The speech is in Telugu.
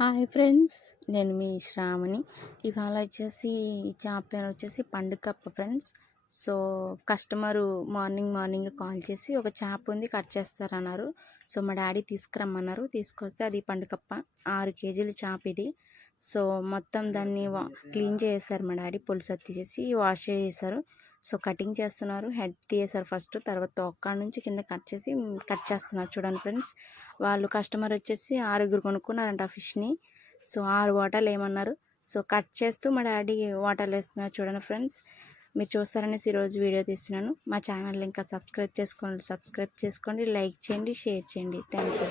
హాయ్ ఫ్రెండ్స్, నేను మీ శ్రావణి. ఇవాళ వచ్చేసి ఈ చేప పేరు వచ్చేసి పండుకప్ప friends. So customer morning call చేసి ఒక చేప ఉంది కట్ చేస్తారన్నారు. సో మా డాడీ తీసుకురమ్మన్నారు. తీసుకొస్తే అది పండుకప్ప 6 కేజీల చేప ఇది. సో మొత్తం దాన్ని క్లీన్ చేసేసారు మా డాడీ, పులుసు తీసేసి వాష్ చేసేసారు. సో కటింగ్ చేస్తున్నారు. హెడ్ తీసేసారు ఫస్ట్, తర్వాత తోక నుంచి కింద కట్ చేస్తున్నారు. చూడండి ఫ్రెండ్స్, వాళ్ళు కస్టమర్ వచ్చేసి 6 కొనుక్కున్నారంట ఆ ఫిష్ని. సో 6 వాటాలు ఏమన్నారు. సో కట్ చేస్తూ మా డాడీ వాటాలు వేస్తున్నారు. చూడండి ఫ్రెండ్స్, మీరు చూస్తారనేసి ఈరోజు వీడియో తీస్తున్నాను. మా ఛానల్ ఇంకా సబ్స్క్రైబ్ చేసుకోండి, లైక్ చేయండి, షేర్ చేయండి. Thank you.